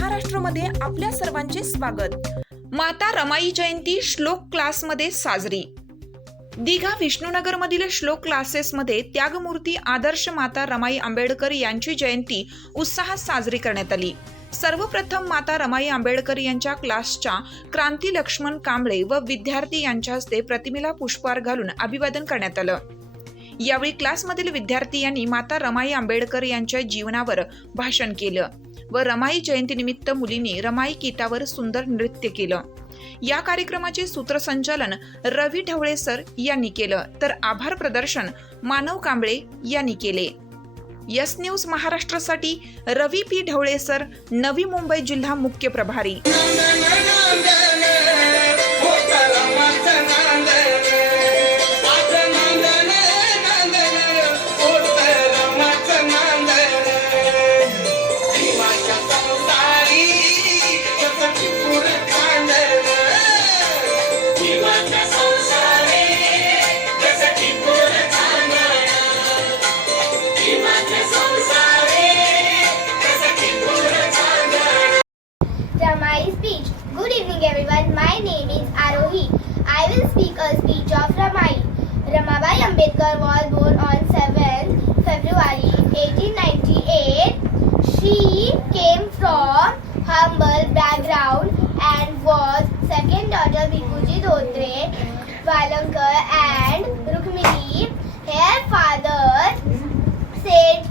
महाराष्ट्रामध्ये आपल्या सर्वांचे स्वागत. माता रमाई जयंती श्लोक क्लासमध्ये साजरी. दिघा विष्णुनगरमधील श्लोक क्लासेसमध्ये त्यागमूर्ती आदर्श माता रमाई आंबेडकर यांची जयंती उत्साहात साजरी करण्यात आली. सर्वप्रथम माता रमाई आंबेडकर यांच्या क्लासच्या क्रांती लक्ष्मण कांबळे व विद्यार्थी यांच्या हस्ते प्रतिमेला पुष्पहार घालून अभिवादन करण्यात आलं. यावेळी क्लासमधील विद्यार्थी यांनी माता रमाई आंबेडकर यांच्या जीवनावर भाषण केलं. व रमाई जयंतीनिमित्त मुलींनी रमाई गीतावर सुंदर नृत्य केलं. या कार्यक्रमाचे सूत्रसंचालन रवी ढवळे सर यांनी केलं. तर आभार प्रदर्शन मानव कांबळे यांनी केले. यस न्यूज महाराष्ट्रासाठी रवी पी ढवळे सर नवी मुंबई जिल्हा मुख्य प्रभारी. Humble background and was second daughter Bikuji Dhotre, Valankar and Rukmini. Her father said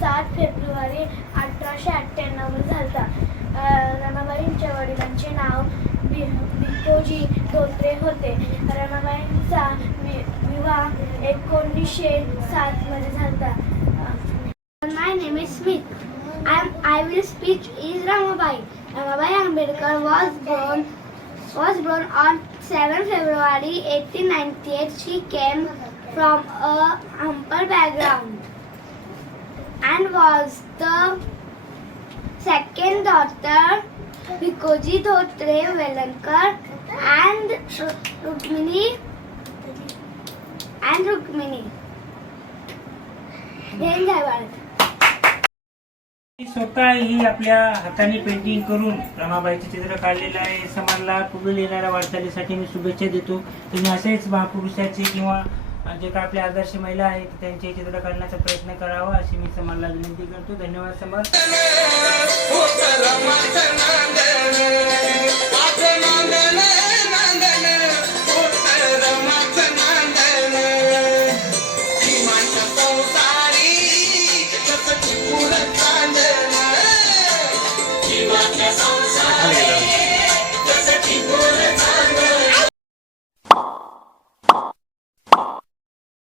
सात फेब्रुवारी अठराशे अठ्ठ्याण्णव झाला रमाबाईंच्या वडिलांचे नाव भिकोजी धोत्रे होते. रमाबाईंचा विवाह एकोणीसशे सात मध्ये झाला my name is Smith I I will speech is Ramabai Ramabai Ambedkar was born was born on seven February eighteen ninety eight she came from a humble background and was the second daughter Vikoji Dhotre Velankar and Rukmini and Rukmini. जय भारत मी स्वतः ही आपल्या हाताने painting करून रमाबाईचे चित्र काढलेलं आहे. समाजला पुढे येणाऱ्या वाटचालीसाठी मी शुभेच्छा देतो. तुम्ही असेच महापुरुषाचे किंवा जे काय आपल्या आदर्श महिला आहेत त्यांचे चित्र काढण्याचा प्रयत्न करावा अशी मी समाजाला विनंती करतो. धन्यवाद समाज